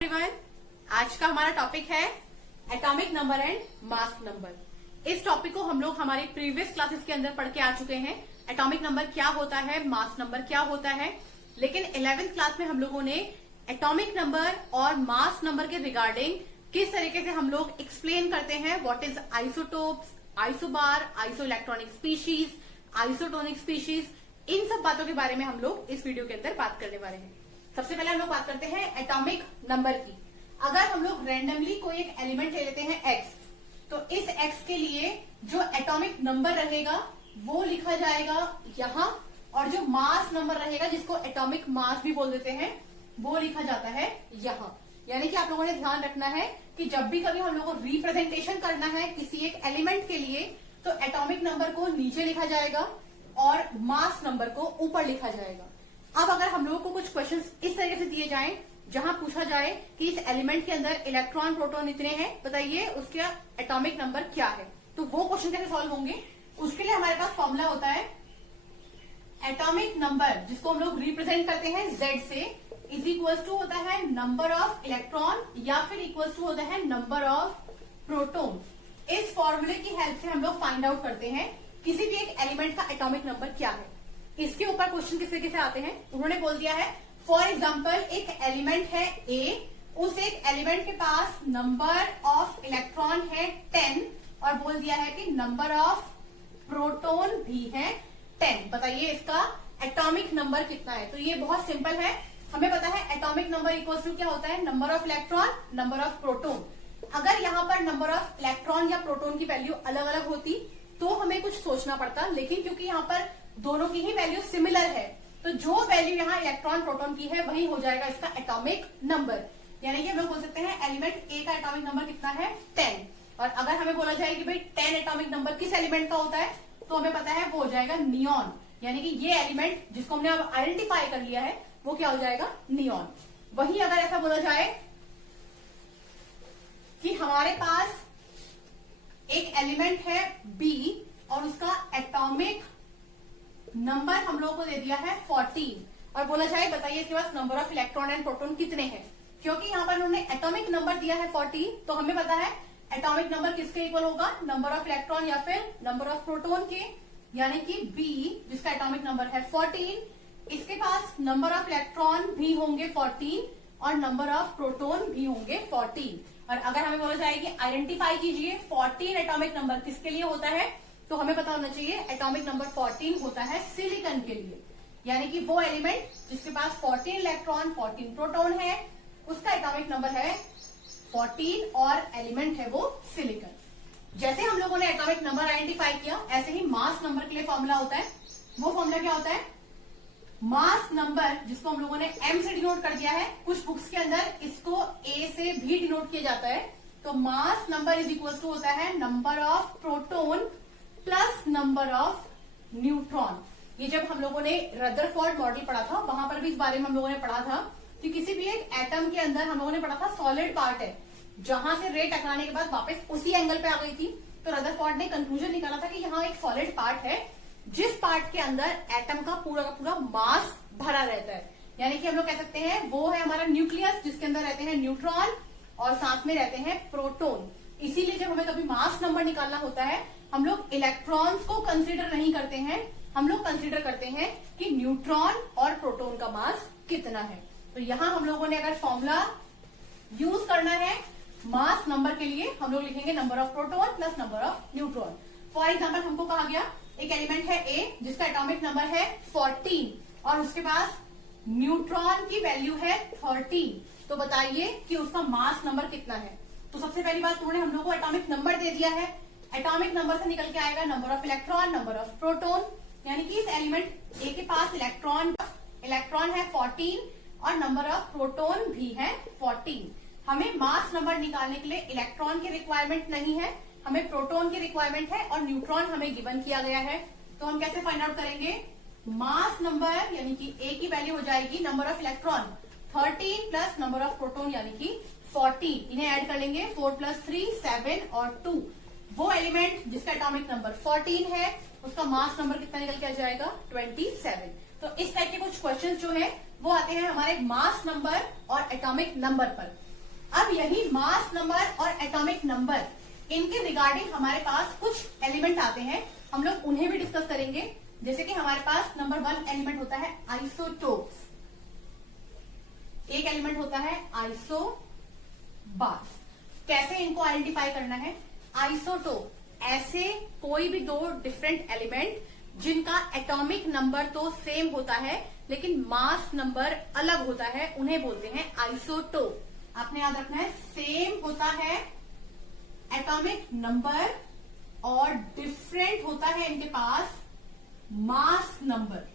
Everyone, आज का हमारा टॉपिक है atomic number and mass number. इस टॉपिक को हम लोग हमारी प्रीवियस क्लासेस के अंदर पढ़ के आ चुके हैं। एटॉमिक नंबर क्या होता है, मास नंबर क्या होता है, लेकिन 11th क्लास में हम लोगों ने एटॉमिक नंबर और मास नंबर के रिगार्डिंग किस तरीके से हम लोग एक्सप्लेन करते हैं what is isotopes, isobar, isoelectronic species, isotonic species, इन सब बातों के बारे में हम लोग इस वीडियो के अंदर बात करने वाले हैं। सबसे पहले हम लोग बात करते हैं एटॉमिक नंबर की। अगर हम लोग रैंडमली कोई एक एलिमेंट ले लेते हैं x, तो इस x के लिए जो एटॉमिक नंबर रहेगा वो लिखा जाएगा यहां, और जो मास नंबर रहेगा जिसको एटॉमिक मास भी बोल देते हैं वो लिखा जाता है यहां। यानी कि आप लोगों ने ध्यान रखना है कि जब भी कभी हम लोगों को रिप्रेजेंटेशन करना है किसी एक एलिमेंट के लिए, तो एटॉमिक नंबर को नीचे लिखा जाएगा और मास नंबर को ऊपर लिखा जाएगा। अब अगर हम लोगों को कुछ क्वेश्चंस इस तरीके से दिए जाएं जहां पूछा जाए कि इस एलिमेंट के अंदर इलेक्ट्रॉन प्रोटॉन इतने हैं, बताइए उसका एटॉमिक नंबर क्या है, तो वो क्वेश्चन कैसे सॉल्व होंगे। उसके लिए हमारे पास फॉर्मूला होता है एटॉमिक नंबर, जिसको हम लोग रिप्रेजेंट करते हैं Z से, इज इक्वल टू होता है नंबर ऑफ इलेक्ट्रॉन या फिर इक्वल टू होता है नंबर ऑफ प्रोटॉन। इस फॉर्मूले की हेल्प से हम लोग फाइंड आउट करते हैं किसी भी एक एलिमेंट का एटॉमिक नंबर क्या है। इसके ऊपर क्वेश्चन किस तरीके से आते हैं, उन्होंने बोल दिया है फॉर एग्जाम्पल एक एलिमेंट है A, उस एक एलिमेंट के पास नंबर ऑफ इलेक्ट्रॉन है 10 और बोल दिया है कि नंबर ऑफ प्रोटॉन भी है 10। बताइए इसका एटॉमिक नंबर कितना है। तो ये बहुत सिंपल है, हमें पता है एटॉमिक नंबर इक्वल टू क्या होता है, number of electron, number of proton. अगर यहाँ पर नंबर ऑफ इलेक्ट्रॉन या प्रोटॉन की वैल्यू अलग अलग होती तो हमें कुछ सोचना पड़ता, लेकिन क्योंकि यहाँ पर दोनों की ही वैल्यू सिमिलर है, तो जो वैल्यू यहाँ इलेक्ट्रॉन प्रोटॉन की है वही हो जाएगा इसका एटॉमिक नंबर। यानी कि हम लोग बोल सकते हैं एलिमेंट ए का एटॉमिक नंबर कितना है 10। और अगर हमें बोला जाए कि भाई 10 एटॉमिक नंबर किस एलिमेंट का होता है, तो हमें पता है वो हो जाएगा नियॉन। यानी कि ये एलिमेंट जिसको हमने अब आइडेंटिफाई कर लिया है वो क्या हो जाएगा, नियॉन। वहीं अगर ऐसा बोला जाए कि हमारे पास एक एलिमेंट है बी और उसका एटॉमिक नंबर हम लोगों को दे दिया है 14 और बोला जाए बताइए इसके पास number of electron and proton कितने हैं। क्योंकि यहाँ पर उन्होंने एटॉमिक नंबर दिया है 14, तो हमें पता है एटॉमिक नंबर किसके इक्वल होगा, नंबर ऑफ इलेक्ट्रॉन या फिर नंबर ऑफ प्रोटॉन के। यानी कि बी जिसका एटॉमिक नंबर है 14, इसके पास नंबर ऑफ इलेक्ट्रॉन भी होंगे 14 और नंबर ऑफ प्रोटॉन भी होंगे 14। और अगर हमें बोला जाए कि आइडेंटिफाई कीजिए 14 एटॉमिक नंबर किसके लिए होता है, तो हमें पता होना चाहिए एटॉमिक नंबर 14 होता है सिलिकॉन के लिए। यानी कि वो एलिमेंट जिसके पास 14 इलेक्ट्रॉन 14 प्रोटॉन है उसका एटॉमिक नंबर है 14 और एलिमेंट है वो सिलिकॉन। जैसे हम लोगों ने एटॉमिक नंबर आइडेंटिफाई किया, ऐसे ही मास नंबर के लिए फॉर्मूला होता है। वो फॉर्मूला क्या होता है, मास नंबर, जिसको हम लोगों ने m से डिनोट कर दिया है, कुछ बुक्स के अंदर इसको a से भी डिनोट किया जाता है। तो mass number is equal to होता है number of proton plus number of neutron. ये जब हम लोगों ने रदरफोर्ड मॉडल पढ़ा था वहां पर भी इस बारे में हम लोगों ने पढ़ा था कि किसी भी एक एटम के अंदर हम लोगों ने पढ़ा था सॉलिड पार्ट है, जहां से रे टकराने के बाद वापस उसी एंगल पे आ गई थी। तो रदरफोर्ड ने कंक्लूजन निकाला था कि यहाँ एक सॉलिड पार्ट है जिस पार्ट के अंदर एटम का पूरा मास भरा रहता है। यानी कि हम लोग कह सकते हैं वो है हमारा न्यूक्लियस, जिसके अंदर रहते हैं न्यूट्रॉन और साथ में रहते हैं प्रोटॉन। इसीलिए जब हमें कभी मास नंबर निकालना होता है हम लोग इलेक्ट्रॉन्स को कंसीडर नहीं करते हैं, हम लोग कंसीडर करते हैं कि न्यूट्रॉन और प्रोटॉन का मास कितना है। तो यहां हम लोगों ने अगर फॉर्मूला यूज करना है मास नंबर के लिए, हम लोग लिखेंगे number of proton plus number of neutron. For example हमको कहा गया एक एलिमेंट है A जिसका एटॉमिक नंबर है 14 और उसके पास न्यूट्रॉन की वैल्यू है 13, तो बताइए कि उसका मास नंबर कितना है। तो सबसे पहली बात उन्होंने हम लोग को एटॉमिक नंबर दे दिया है, एटॉमिक नंबर से निकल के आएगा number of electron, number of proton. यानी कि इस एलिमेंट ए के पास इलेक्ट्रॉन है 14 और नंबर ऑफ प्रोटॉन भी है 14। हमें मास नंबर निकालने के लिए इलेक्ट्रॉन की रिक्वायरमेंट नहीं है, हमें प्रोटॉन की रिक्वायरमेंट है और न्यूट्रॉन हमें गिवन किया गया है। तो हम कैसे फाइंड आउट करेंगे, मास नंबर यानी कि ए की वैल्यू हो जाएगी number of electron 13 plus number of proton यानी कि 14, इन्हें ऐड कर लेंगे 4 + 3 7 और 2। वो एलिमेंट जिसका एटॉमिक नंबर 14 है उसका मास नंबर कितना निकल के आ जाएगा 27। तो इस टाइप के कुछ क्वेश्चंस जो है वो आते हैं हमारे मास नंबर और एटॉमिक नंबर पर। अब यही मास नंबर और एटॉमिक नंबर, इनके रिगार्डिंग हमारे पास कुछ एलिमेंट आते हैं, हम लोग उन्हें भी डिस्कस करेंगे। जैसे कि हमारे पास नंबर 1 एलिमेंट होता है आइसोटोप्स, एक एलिमेंट होता है आइसोबार्स। कैसे इनको आइडेंटिफाई करना है? आइसोटोप ऐसे कोई भी दो डिफरेंट एलिमेंट जिनका एटॉमिक नंबर तो सेम होता है लेकिन मास नंबर अलग होता है, उन्हें बोलते हैं आइसोटोप। आपने याद रखना है, सेम होता है एटॉमिक नंबर और डिफरेंट होता है इनके पास मास नंबर,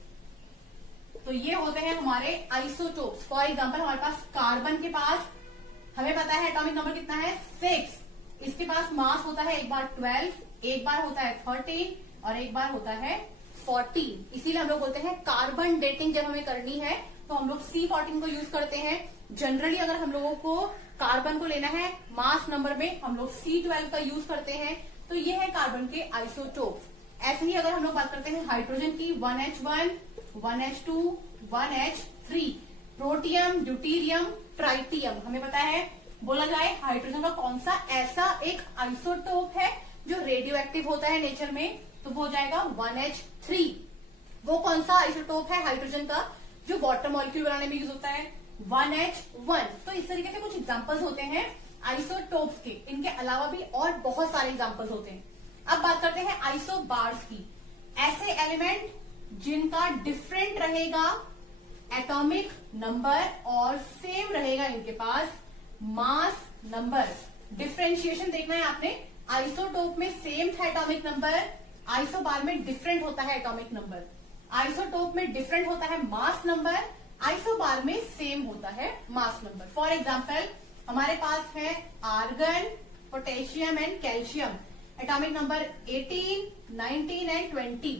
तो ये होते हैं हमारे आइसोटोप्स। फॉर एग्जांपल हमारे पास कार्बन के पास हमें पता है एटॉमिक नंबर कितना है 6, इसके पास मास होता है एक बार 12, एक बार होता है 13 और एक बार होता है 14। इसीलिए हम लोग बोलते हैं कार्बन डेटिंग जब हमें करनी है तो हम लोग C14 को यूज करते हैं। जनरली अगर हम लोगों को कार्बन को लेना है मास नंबर में, हम लोग C12 का यूज करते हैं। तो ये है कार्बन के आइसोटोप्स। ऐसे ही अगर हम लोग बात करते हैं हाइड्रोजन की, 1H1, 1H2, 1H3, protium, deuterium, tritium. हमें पता है, बोला जाए हाइड्रोजन का कौन सा ऐसा एक आइसोटोप है जो रेडियो एक्टिव होता है नेचर में, तो वो हो जाएगा 1H3। वो कौन सा आइसोटोप है हाइड्रोजन का जो वाटर मॉलिक्यूल बनाने में यूज होता है? 1H1। तो इस तरीके से कुछ एग्जांपल्स होते हैं आइसोटोप्स के। इनके अलावा भी और बहुत सारे एग्जांपल्स होते हैं। अब बात करते हैं आइसोबार्स की। ऐसे एलिमेंट जिनका डिफरेंट रहेगा एटॉमिक नंबर और सेम रहेगा इनके पास मास नंबर। डिफरेंशिएशन देखना है आपने, आइसोटोप में सेम था एटॉमिक नंबर, आइसोबार में डिफरेंट होता है एटॉमिक नंबर। आइसोटोप में डिफरेंट होता है मास नंबर, आइसोबार में सेम होता है मास नंबर। फॉर एग्जाम्पल हमारे पास है argon, potassium and calcium. Atomic number 18, 19 and 20।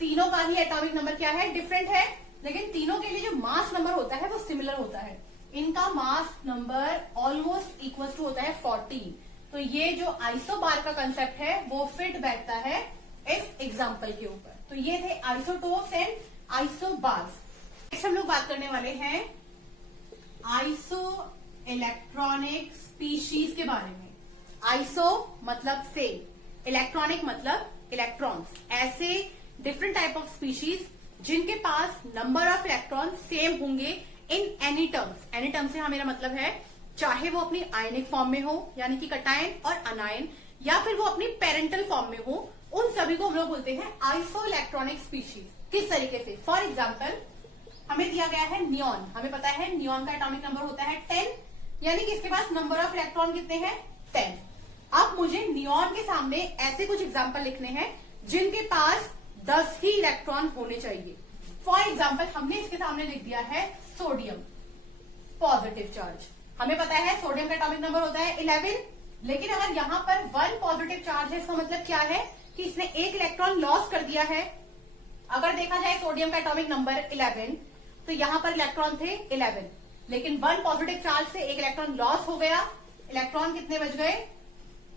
तीनों का ही एटॉमिक नंबर क्या है? डिफरेंट है, लेकिन तीनों के लिए जो मास नंबर होता है वो सिमिलर होता है। इनका mass number almost equal to होता है 14। तो ये जो आइसोबार का कंसेप्ट है वो फिट बैठता है इस एग्जाम्पल के ऊपर। तो ये थे आइसोटोप्स एंड आइसोबार्स। नेक्स्ट हम लोग बात करने वाले हैं आइसो इलेक्ट्रॉनिक स्पीशीज के बारे में। आइसो मतलब सेम, इलेक्ट्रॉनिक मतलब इलेक्ट्रॉन्स। ऐसे डिफरेंट टाइप ऑफ स्पीशीज जिनके पास नंबर ऑफ इलेक्ट्रॉन सेम होंगे in any terms. Any term से मेरा मतलब है चाहे वो अपनी आयनिक फॉर्म में हो यानी कि कटायन और अनायन, या फिर वो अपनी पेरेंटल फॉर्म में हो, उन सभी को हम लोग बोलते हैं आइसो इलेक्ट्रॉनिक स्पीशीज। किस तरीके से? फॉर एग्जाम्पल हमें दिया गया है नियॉन। हमें पता है नियॉन का एटॉमिक नंबर होता है 10, यानी कि इसके पास नंबर ऑफ इलेक्ट्रॉन कितने हैं? 10। अब मुझे नियॉन के सामने ऐसे कुछ एग्जाम्पल लिखने हैं जिनके पास 10 ही इलेक्ट्रॉन होने चाहिए। फॉर एग्जाम्पल हमने इसके सामने लिख दिया है सोडियम, पॉजिटिव चार्ज। हमें पता है सोडियम का एटॉमिक नंबर होता है 11, लेकिन अगर यहाँ पर 1 पॉजिटिव चार्ज है, इसका मतलब क्या है कि इसने एक इलेक्ट्रॉन लॉस कर दिया है। अगर देखा जाए सोडियम का एटॉमिक नंबर 11, तो यहाँ पर इलेक्ट्रॉन थे 11, लेकिन 1 पॉजिटिव चार्ज से एक इलेक्ट्रॉन लॉस हो गया। इलेक्ट्रॉन कितने बच गए?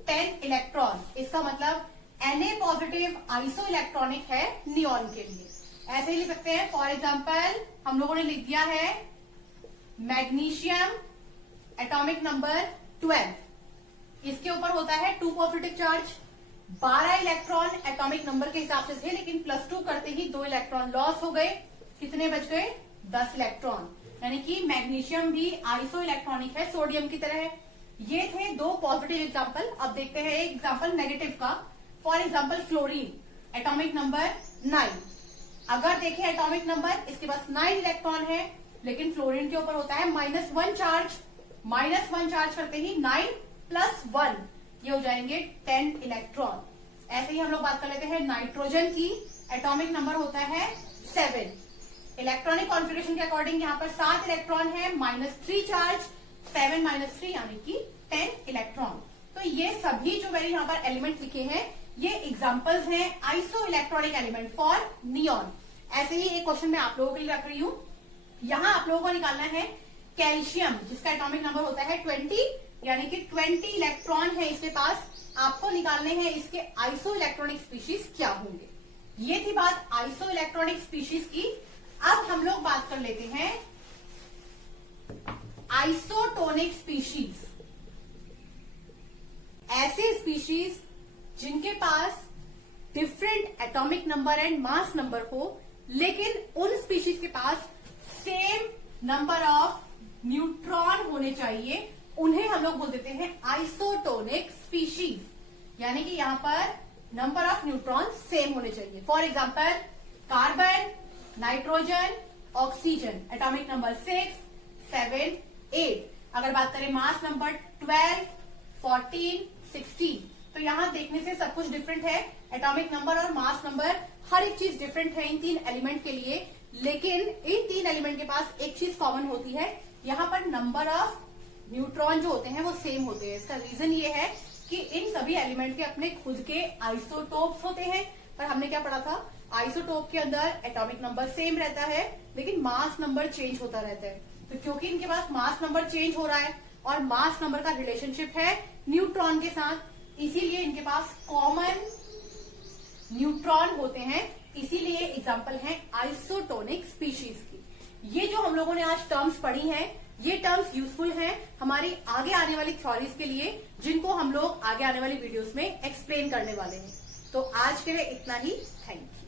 10 इलेक्ट्रॉन। इसका मतलब Na पॉजिटिव आइसो इलेक्ट्रॉनिक है नियॉन के लिए। ऐसे ही लिख सकते हैं। फॉर एग्जाम्पल हम लोगों ने लिख दिया है मैग्नीशियम एटॉमिक नंबर 12, इसके ऊपर होता है 2 positive charge, 12 electron atomic number के हिसाब से थे, लेकिन +2 करते ही 2 इलेक्ट्रॉन लॉस हो गए। कितने बच गए? 10 इलेक्ट्रॉन। यानी कि मैग्नीशियम भी आइसो इलेक्ट्रॉनिक है सोडियम की तरह। ये थे 2 पॉजिटिव एग्जाम्पल। अब देखते हैं एक एग्जाम्पल नेगेटिव का। For example fluorine atomic number 9। अगर देखें एटॉमिक नंबर, इसके पास 9 इलेक्ट्रॉन है, लेकिन फ्लोरीन के ऊपर होता है -1 चार्ज। -1 चार्ज करते ही 9 + 1 ये हो जाएंगे 10 इलेक्ट्रॉन। ऐसे ही हम लोग बात कर लेते हैं नाइट्रोजन की। एटॉमिक नंबर होता है 7। इलेक्ट्रॉनिक कॉन्फ़िगरेशन के अकॉर्डिंग यहाँ पर 7 इलेक्ट्रॉन है, -3 चार्ज, 7 - 3 यानी कि 10 इलेक्ट्रॉन। तो ये सभी जो मैंने यहाँ पर एलिमेंट लिखे हैं ये एग्जांपल्स हैं iso electronic element for neon. ऐसे ही एक क्वेश्चन मैं आप लोगों के लिए रख रही हूं। यहां आप लोगों को निकालना है कैल्शियम, जिसका एटॉमिक नंबर होता है 20, यानी कि 20 इलेक्ट्रॉन है इसके पास। आपको निकालने हैं इसके आइसो इलेक्ट्रॉनिक स्पीशीज क्या होंगे। ये थी बात आइसो इलेक्ट्रॉनिक स्पीशीज की। अब हम लोग बात कर लेते हैं आइसोटोनिक स्पीशीज। ऐसे स्पीशीज जिनके पास different atomic number and mass number हो, लेकिन उन स्पीशीज के पास सेम नंबर ऑफ न्यूट्रॉन होने चाहिए, उन्हें हम लोग बोल देते हैं आइसोटोनिक स्पीशीज। यानी कि यहां पर नंबर ऑफ न्यूट्रॉन सेम होने चाहिए। For example carbon, nitrogen, oxygen, atomic number 6, 7, 8। अगर बात करें मास नंबर 12, 14, 16, तो यहां देखने से सब कुछ डिफरेंट है। एटॉमिक नंबर और मास नंबर हर एक चीज डिफरेंट है इन 3 एलिमेंट के लिए, लेकिन इन 3 एलिमेंट के पास एक चीज कॉमन होती है, यहां पर नंबर ऑफ न्यूट्रॉन जो होते हैं वो सेम होते हैं। इसका रीजन ये है कि इन सभी एलिमेंट के अपने खुद के आइसोटोप्स होते हैं। पर हमने क्या पढ़ा था, आइसोटोप के अंदर एटॉमिक नंबर सेम रहता है लेकिन मास नंबर चेंज होता रहता है। तो क्योंकि इनके पास मास नंबर चेंज हो रहा है और मास नंबर का रिलेशनशिप है न्यूट्रॉन के साथ, इसीलिए इनके पास कॉमन न्यूट्रॉन होते हैं। इसीलिए एग्जाम्पल है आइसोटोनिक स्पीशीज की। ये जो हम लोगों ने आज टर्म्स पढ़ी हैं, ये टर्म्स यूजफुल हैं हमारी आगे आने वाली थ्योरीज के लिए, जिनको हम लोग आगे आने वाली वीडियोस में एक्सप्लेन करने वाले हैं। तो आज के लिए इतना ही। Thank you.